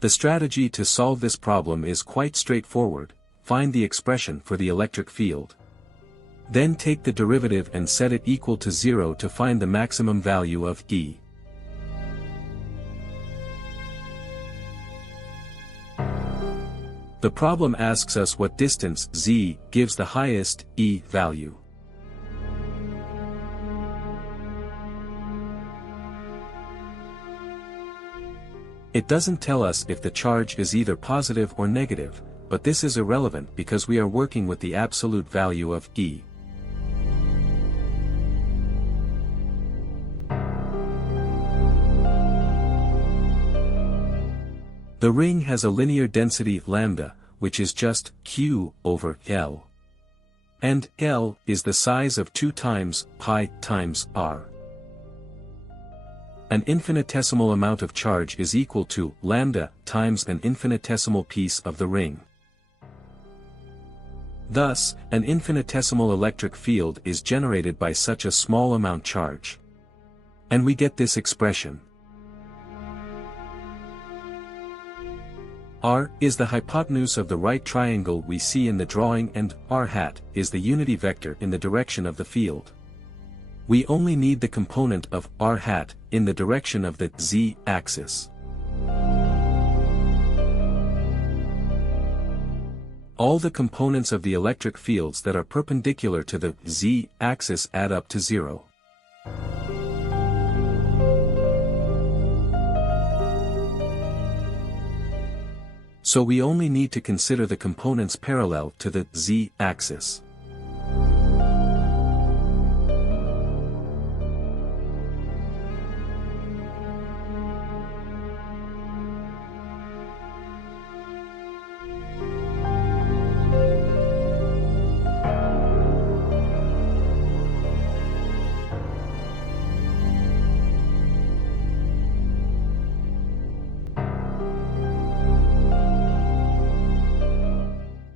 The strategy to solve this problem is quite straightforward: find the expression for the electric field. Then take the derivative and set it equal to 0 to find the maximum value of E. The problem asks us what distance z gives the highest E value. It doesn't tell us if the charge is either positive or negative, but this is irrelevant because we are working with the absolute value of E. The ring has a linear density lambda, which is just Q over L. And L is the size of 2 times pi times r. An infinitesimal amount of charge is equal to lambda times an infinitesimal piece of the ring. Thus, an infinitesimal electric field is generated by such a small amount charge. And we get this expression. R is the hypotenuse of the right triangle we see in the drawing, and r hat is the unity vector in the direction of the field. We only need the component of r hat in the direction of the z-axis. All the components of the electric fields that are perpendicular to the z-axis add up to 0. So we only need to consider the components parallel to the z-axis.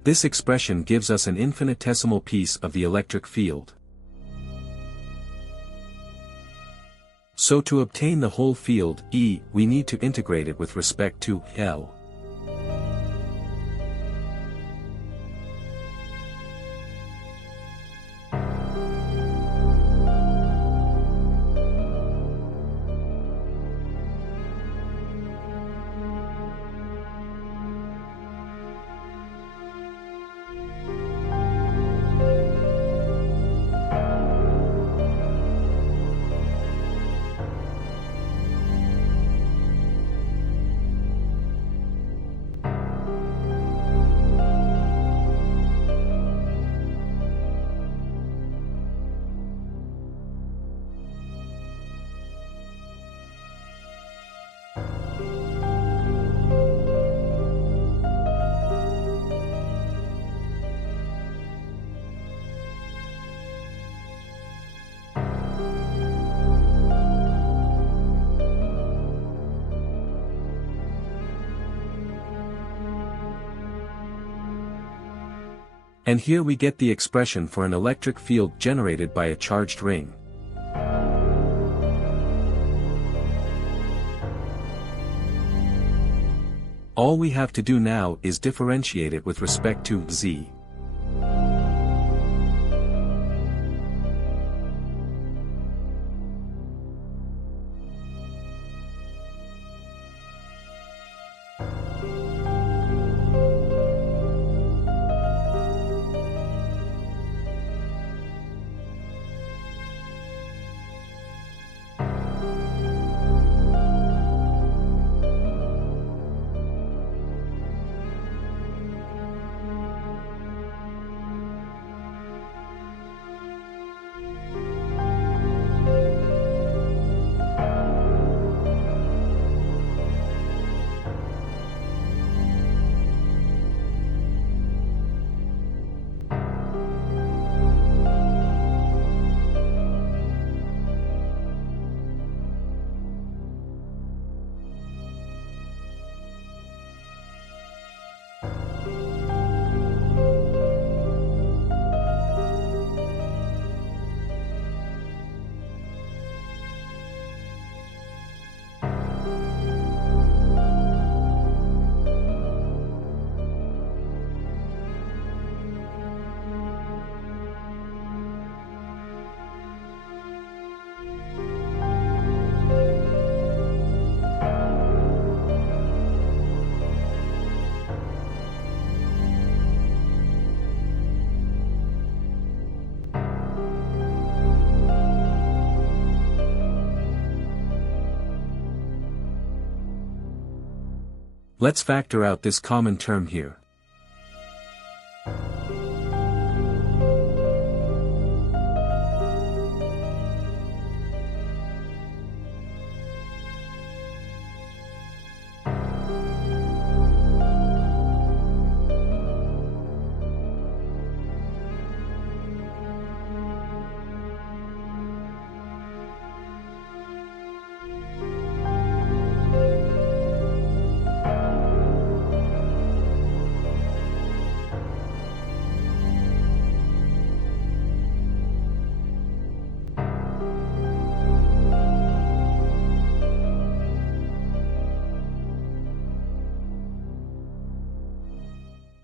This expression gives us an infinitesimal piece of the electric field. So to obtain the whole field E, we need to integrate it with respect to L. And here we get the expression for an electric field generated by a charged ring. All we have to do now is differentiate it with respect to z. Let's factor out this common term here.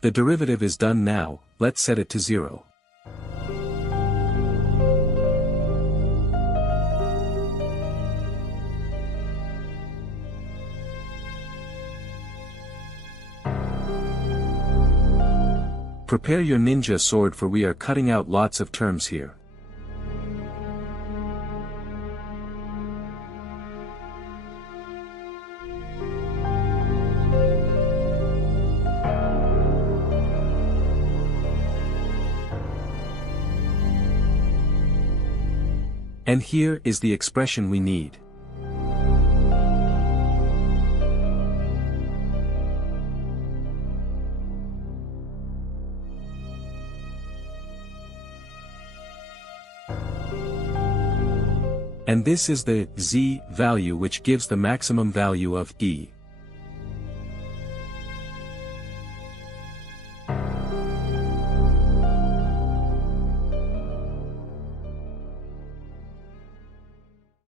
The derivative is done now, let's set it to 0. Prepare your ninja sword, for we are cutting out lots of terms here. And here is the expression we need. And this is the z value which gives the maximum value of E.